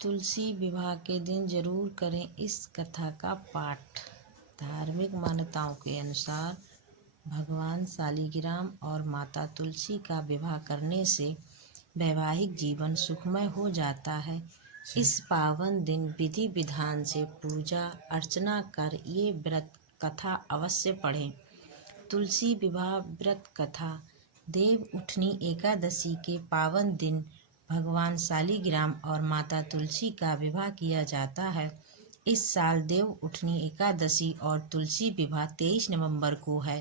तुलसी विवाह के दिन जरूर करें इस कथा का पाठ। धार्मिक मान्यताओं के अनुसार भगवान शालिग्राम और माता तुलसी का विवाह करने से वैवाहिक जीवन सुखमय हो जाता है। इस पावन दिन विधि विधान से पूजा अर्चना कर ये व्रत कथा अवश्य पढ़ें। तुलसी विवाह व्रत कथा। देव उठनी एकादशी के पावन दिन भगवान शालिग्राम और माता तुलसी का विवाह किया जाता है। इस साल देव उठनी एकादशी और तुलसी विवाह 23 नवंबर को है।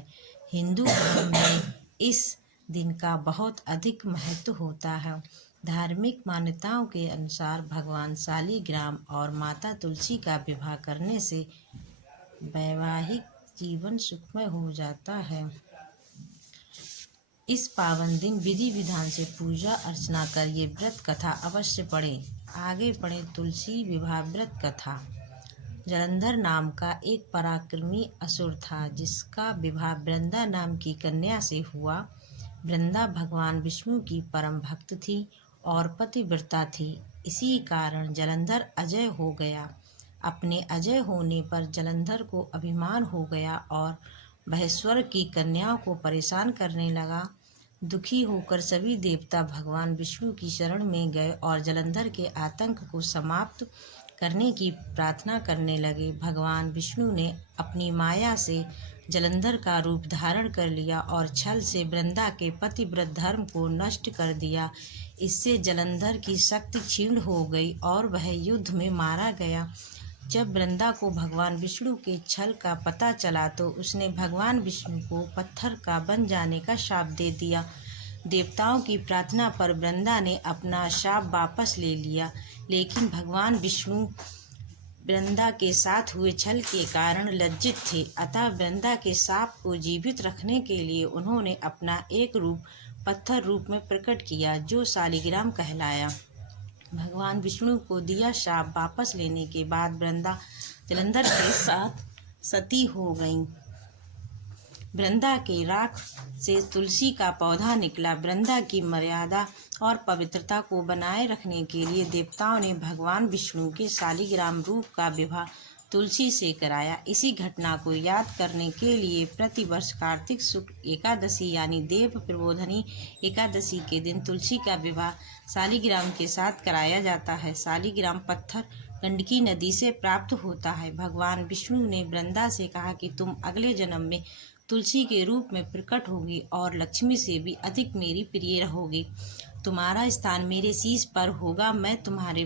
हिंदू धर्म में इस दिन का बहुत अधिक महत्व होता है। धार्मिक मान्यताओं के अनुसार भगवान शालिग्राम और माता तुलसी का विवाह करने से वैवाहिक जीवन सुखमय हो जाता है। इस पावन दिन विधि विधान से पूजा अर्चना कर ये व्रत कथा अवश्य पढ़ें। आगे पढ़ें तुलसी विवाह व्रत कथा। जलंधर नाम का एक पराक्रमी असुर था, जिसका विवाह वृंदा नाम की कन्या से हुआ। वृंदा भगवान विष्णु की परम भक्त थी और पतिव्रता थी। इसी कारण जलंधर अजय हो गया। अपने अजय होने पर जलंधर को अभिमान हो गया और वह स्वर्ग की कन्याओं को परेशान करने लगा। दुखी होकर सभी देवता भगवान विष्णु की शरण में गए और जलंधर के आतंक को समाप्त करने की प्रार्थना करने लगे। भगवान विष्णु ने अपनी माया से जलंधर का रूप धारण कर लिया और छल से वृंदा के पतिव्रत धर्म को नष्ट कर दिया। इससे जलंधर की शक्ति क्षीण हो गई और वह युद्ध में मारा गया। जब वृंदा को भगवान विष्णु के छल का पता चला तो उसने भगवान विष्णु को पत्थर का बन जाने का शाप दे दिया। देवताओं की प्रार्थना पर वृंदा ने अपना शाप वापस ले लिया, लेकिन भगवान विष्णु वृंदा के साथ हुए छल के कारण लज्जित थे। अतः वृंदा के शाप को जीवित रखने के लिए उन्होंने अपना एक रूप पत्थर रूप में प्रकट किया, जो शालिग्राम कहलाया। भगवान विष्णु को दिया शाप वापस लेने के बाद वृंदा जलंधर के साथ सती हो गईं। वृंदा के राख से तुलसी का पौधा निकला। वृंदा की मर्यादा और पवित्रता को बनाए रखने के लिए देवताओं ने भगवान विष्णु के शालिग्राम रूप का विवाह तुलसी से कराया। इसी घटना को याद करने के लिए प्रतिवर्ष कार्तिक शुक्ल एकादशी यानी देव प्रबोधनी एकादशी के दिन तुलसी का विवाह शालिग्राम के साथ कराया जाता है। शालिग्राम पत्थर गंडकी नदी से प्राप्त होता है। भगवान विष्णु ने वृंदा से कहा कि तुम अगले जन्म में तुलसी के रूप में प्रकट होगी और लक्ष्मी से भी अधिक मेरी प्रिय रहोगी। तुम्हारा स्थान मेरे शीश पर होगा। मैं तुम्हारे